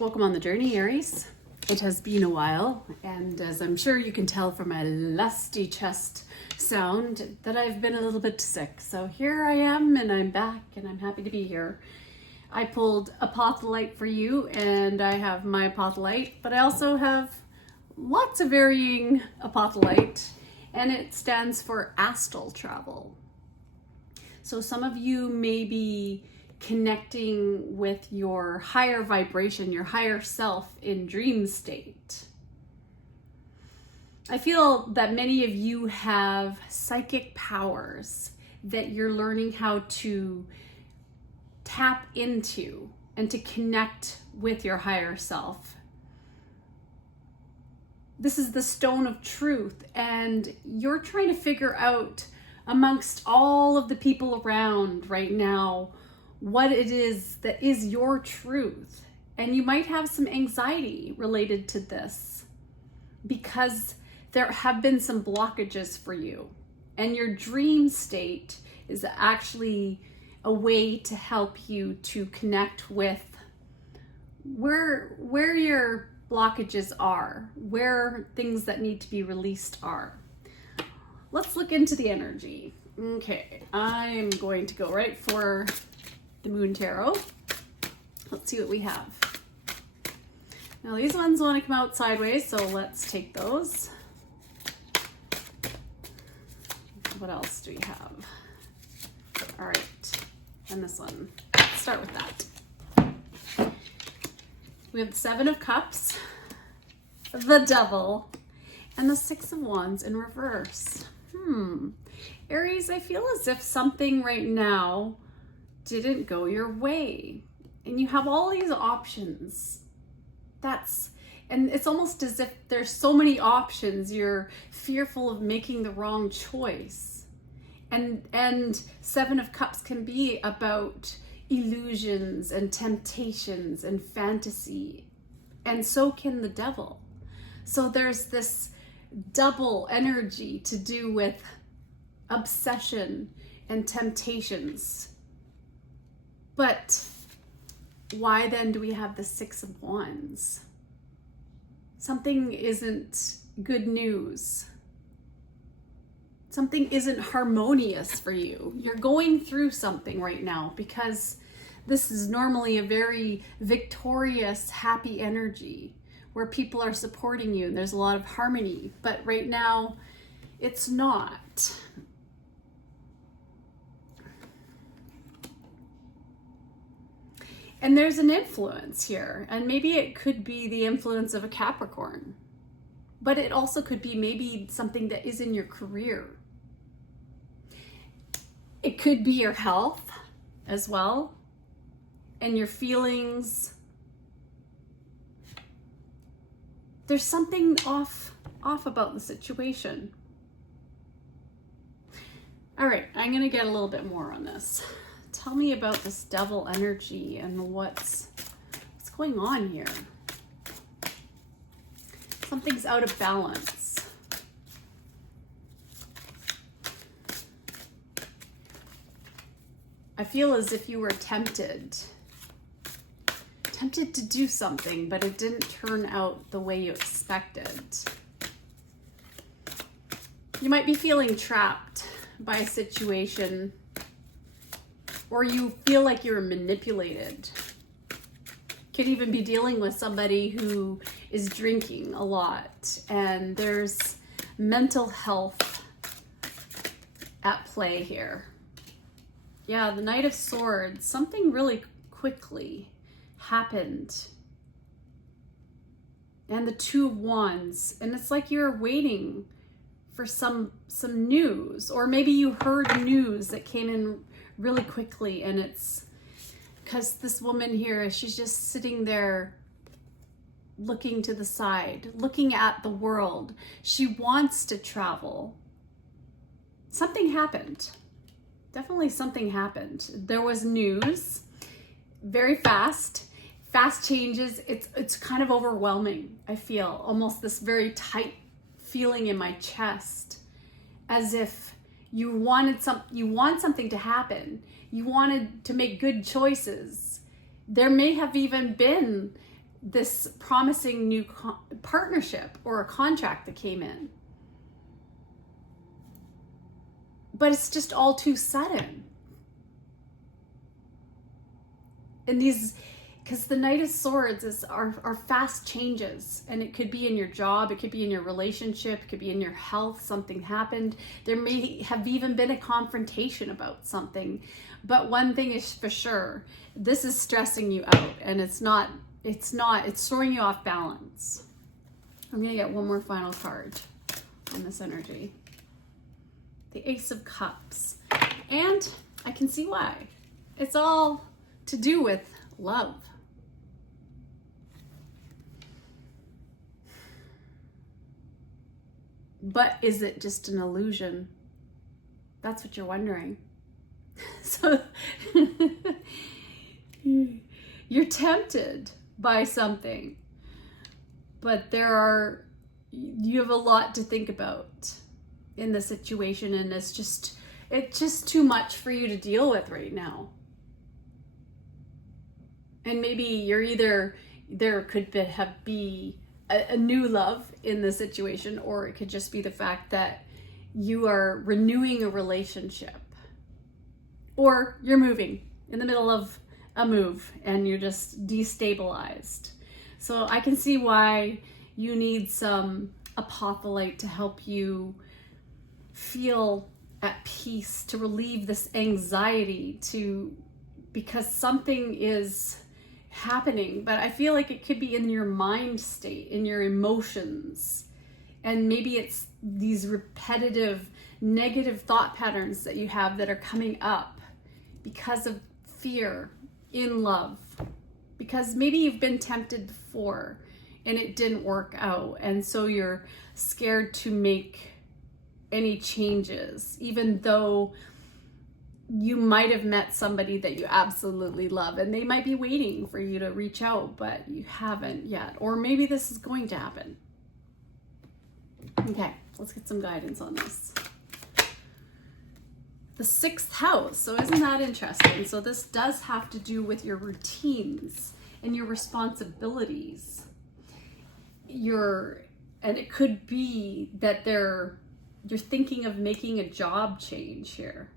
Welcome on the journey, Aries. It has been a while, and as I'm sure you can tell from my lusty chest sound, that I've been a little bit sick. So here I am, and I'm back, and I'm happy to be here. I pulled apotholite for you, and I have my apotholite, but I also have lots of varying apotholite, and it stands for astral travel. So some of you may be connecting with your higher vibration, your higher self in dream state. I feel that many of you have psychic powers that you're learning how to tap into and to connect with your higher self. This is the stone of truth, and you're trying to figure out amongst all of the people around right now what it is that is your truth. And you might have some anxiety related to this because there have been some blockages for you. And your dream state is actually a way to help you to connect with where your blockages are, where things that need to be released are. Let's look into the energy. Okay, I'm going to go right for the Moon Tarot. Let's see what we have. Now these ones want to come out sideways, so let's take those. What else do we have? All right, and this one. Let's start with that. We have the Seven of Cups, the Devil, and the Six of Wands in reverse. Aries, I feel as if something right now didn't go your way, and you have all these options. And it's almost as if there's so many options, you're fearful of making the wrong choice. And Seven of Cups can be about illusions and temptations and fantasy, and so can the Devil. So there's this double energy to do with obsession and temptations. But why then do we have the Six of Wands? Something isn't good news. Something isn't harmonious for you. You're going through something right now because this is normally a very victorious, happy energy where people are supporting you and there's a lot of harmony. But right now, it's not. And there's an influence here, and maybe it could be the influence of a Capricorn, but it also could be maybe something that is in your career. It could be your health as well, and your feelings. There's something off about the situation. All right, I'm gonna get a little bit more on this. Tell me about this Devil energy and what's going on here. Something's out of balance. I feel as if you were tempted to do something, but it didn't turn out the way you expected. You might be feeling trapped by a situation, or you feel like you're manipulated. Could even be dealing with somebody who is drinking a lot, and there's mental health at play here. Yeah, the Knight of Swords, something really quickly happened. And the Two of Wands, and it's like you're waiting for some news, or maybe you heard news that came in really quickly, and it's because this woman here, she's just sitting there looking to the side, looking at the world. She wants to travel. Something happened. Definitely something happened. There was news, very fast changes. It's kind of overwhelming. I feel almost this very tight feeling in my chest, as if you want something to happen. You wanted to make good choices. There may have even been this promising new partnership or a contract that came in. But it's just all too sudden. And because the Knight of Swords are fast changes, and it could be in your job, it could be in your relationship, it could be in your health, something happened. There may have even been a confrontation about something. But one thing is for sure, this is stressing you out, and it's throwing you off balance. I'm gonna get one more final card on this energy. The Ace of Cups. And I can see why. It's all to do with love. But is it just an illusion? That's what you're wondering. So you're tempted by something, but you have a lot to think about in the situation, and it's just too much for you to deal with right now. And maybe there could be a new love in the situation, or it could just be the fact that you are renewing a relationship, or you're moving in the middle of a move and you're just destabilized. So I can see why you need some apophyllite to help you feel at peace, to relieve this anxiety, because something is happening, but I feel like it could be in your mind state, in your emotions, and maybe it's these repetitive negative thought patterns that you have that are coming up because of fear in love, because maybe you've been tempted before and it didn't work out, and so you're scared to make any changes, even though you might have met somebody that you absolutely love and they might be waiting for you to reach out, but you haven't yet. Or maybe this is going to happen. Okay, let's get some guidance on this. The 6th house. So isn't that interesting? So this does have to do with your routines and your responsibilities. And it could be that you're thinking of making a job change here.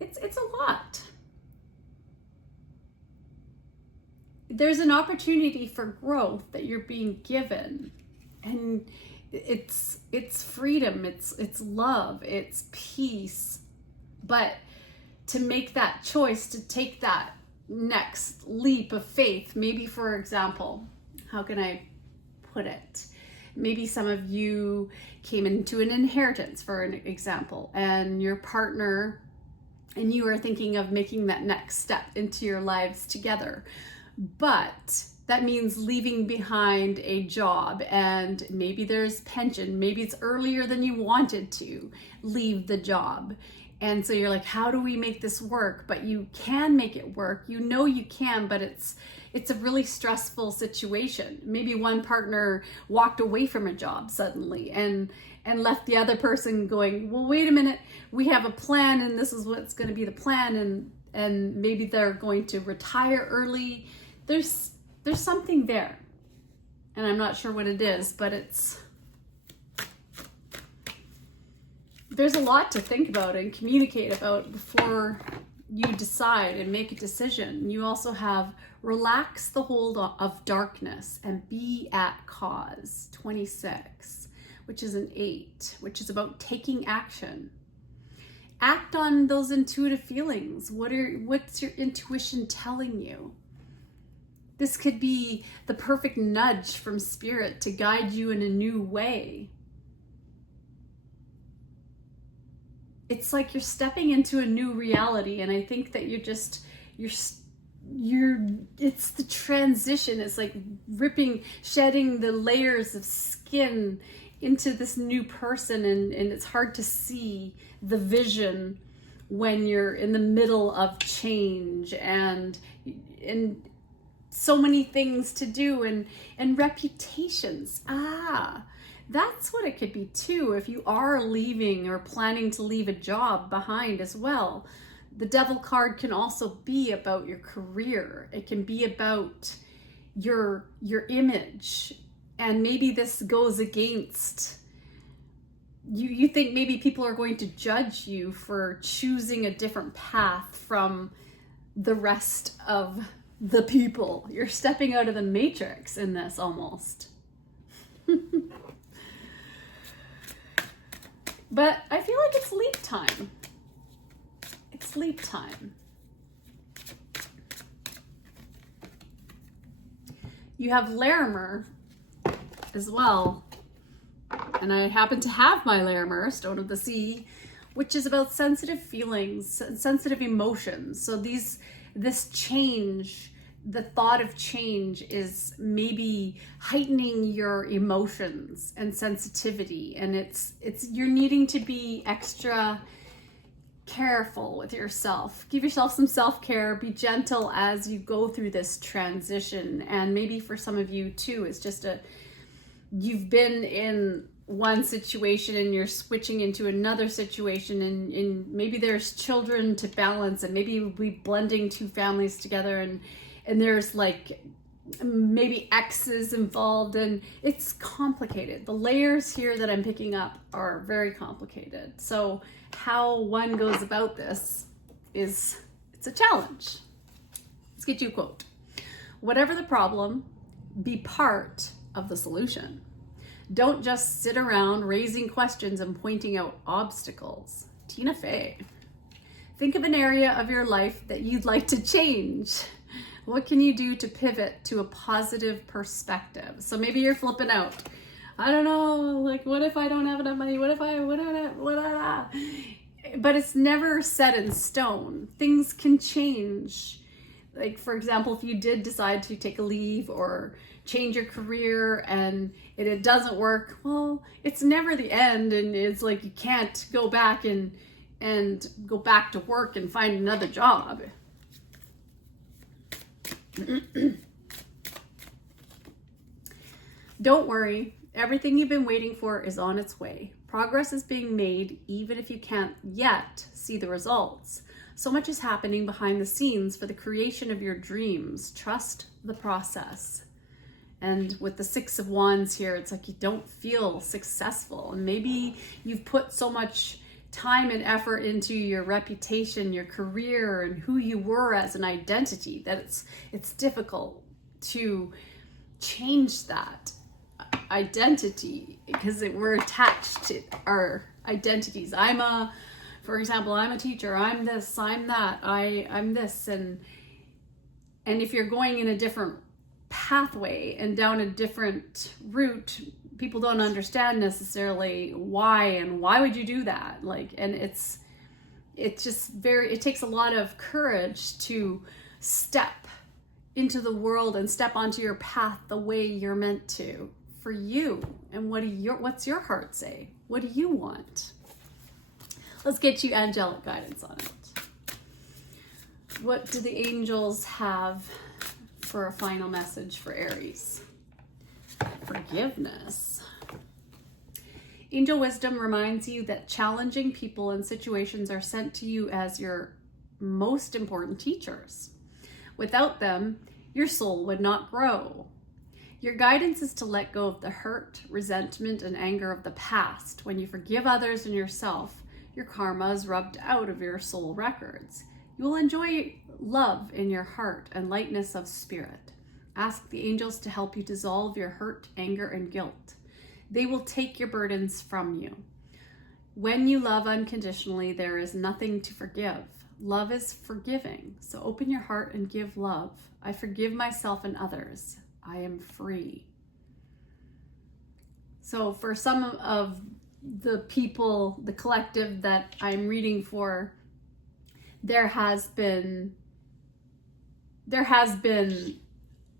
It's a lot. There's an opportunity for growth that you're being given, and it's freedom, it's love, it's peace. But to make that choice, to take that next leap of faith, maybe, for example, how can I put it? Maybe some of you came into an inheritance, for an example, and your partner and you are thinking of making that next step into your lives together. But that means leaving behind a job, and maybe there's pension, maybe it's earlier than you wanted to leave the job. And so you're like, how do we make this work? But you can make it work. You know you can, but it's a really stressful situation. Maybe one partner walked away from a job suddenly and left the other person going, well, wait a minute, we have a plan and this is what's going to be the plan, and maybe they're going to retire early. There's something there, and I'm not sure what it is, but there's a lot to think about and communicate about before you decide and make a decision. You also have relax the hold of darkness and be at cause, 26, which is an 8, which is about taking action. Act on those intuitive feelings. What's your intuition telling you? This could be the perfect nudge from spirit to guide you in a new way. It's like you're stepping into a new reality, and I think that it's the transition. It's like shedding the layers of skin into this new person, and it's hard to see the vision when you're in the middle of change and so many things to do and reputations. That's what it could be too. If you are leaving or planning to leave a job behind as well, The Devil card can also be about your career. It can be about your image. And maybe this goes against you think maybe people are going to judge you for choosing a different path from the rest of the people. You're stepping out of the matrix in this almost. But I feel like it's leap time. It's leap time. You have Larimer as well. And I happen to have my Larimer, Stone of the Sea, which is about sensitive feelings, sensitive emotions. So this change, the thought of change is maybe heightening your emotions and sensitivity. And it's you're needing to be extra careful with yourself. Give yourself some self-care. Be gentle as you go through this transition. And maybe for some of you too, it's just you've been in one situation and you're switching into another situation, and maybe there's children to balance, and maybe we blending two families together, and there's like maybe exes involved, and it's complicated. The layers here that I'm picking up are very complicated. So how one goes about this it's a challenge. Let's get you a quote. Whatever the problem, be part of the solution. Don't just sit around raising questions and pointing out obstacles. Tina Fey. Think of an area of your life that you'd like to change. What can you do to pivot to a positive perspective? So maybe you're flipping out. I don't know, like, what if I don't have enough money? But it's never set in stone. Things can change. Like, for example, if you did decide to take a leave or change your career and it doesn't work, well, it's never the end, and it's like you can't go back and go back to work and find another job. Don't worry, everything you've been waiting for is on its way. Progress is being made even if you can't yet see the results. So much is happening behind the scenes for the creation of your dreams. Trust the process. And with the Six of Wands here, it's like you don't feel successful. And maybe you've put so much time and effort into your reputation, your career, and who you were as an identity that it's difficult to change that identity because we're attached to our identities. For example, I'm a teacher, I'm this, I'm that, I'm this. And if you're going in a different pathway and down a different route, people don't understand necessarily why, and why would you do that? And it's just it takes a lot of courage to step into the world and step onto your path the way you're meant to for you. And what's your heart say? What do you want? Let's get you angelic guidance on it. What do the angels have for a final message for Aries? Forgiveness. Angel wisdom reminds you that challenging people and situations are sent to you as your most important teachers. Without them, your soul would not grow. Your guidance is to let go of the hurt, resentment, and anger of the past. When you forgive others and yourself, your karma is rubbed out of your soul records. You will enjoy love in your heart and lightness of spirit. Ask the angels to help you dissolve your hurt, anger, and guilt. They will take your burdens from you. When you love unconditionally, there is nothing to forgive. Love is forgiving, so open your heart and give love. I forgive myself and others. I am free. So for some of the people, the collective that I'm reading for, there has been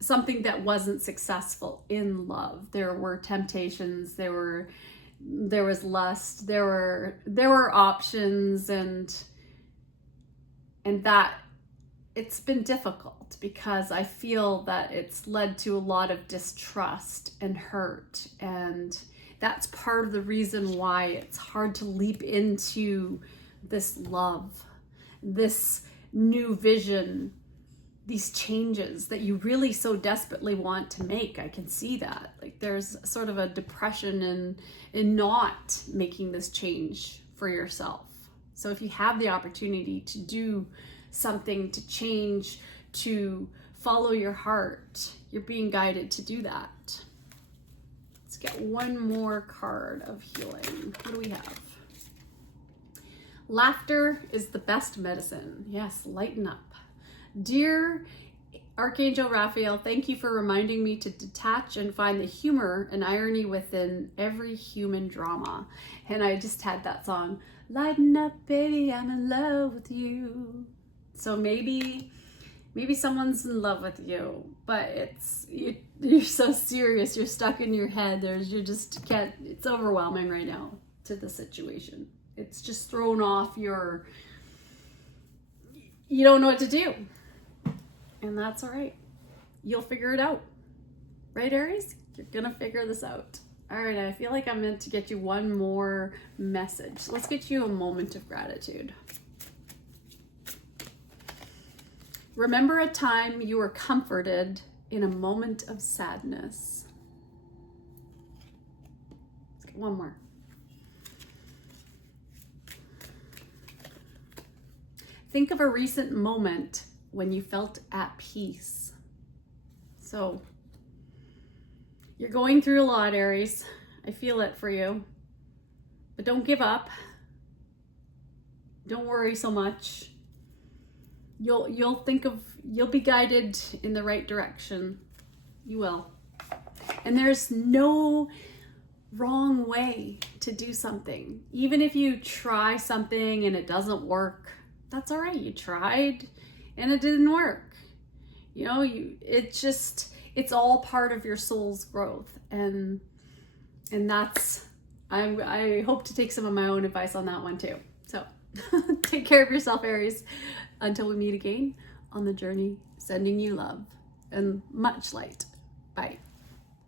something that wasn't successful in love. There were temptations, there was lust, there were options, and that it's been difficult because I feel that it's led to a lot of distrust and hurt, and that's part of the reason why it's hard to leap into this love. this new vision, these changes that you really so desperately want to make. I can see that. Like there's sort of a depression in not making this change for yourself. So if you have the opportunity to do something, to change, to follow your heart, you're being guided to do that. Let's get one more card of healing. What do we have? Laughter is the best medicine. Yes, lighten up. Dear Archangel Raphael, thank you for reminding me to detach and find the humor and irony within every human drama. And I just had that song, lighten up, baby, I'm in love with you. So maybe someone's in love with you, but you're so serious, you're stuck in your head. You just can't, it's overwhelming right now to the situation. It's just thrown off you don't know what to do. And that's all right. You'll figure it out. Right, Aries? You're gonna figure this out. All right, I feel like I'm meant to get you one more message. Let's get you a moment of gratitude. Remember a time you were comforted in a moment of sadness. Let's get one more. Think of a recent moment when you felt at peace. So you're going through a lot, Aries. I feel it for you. But don't give up. Don't worry so much. You'll be guided in the right direction. You will. And there's no wrong way to do something. Even if you try something and it doesn't work, that's all right. You tried and it didn't work. It's all part of your soul's growth. And that's, I hope to take some of my own advice on that one too. So take care of yourself, Aries. Until we meet again on the journey, sending you love and much light. Bye.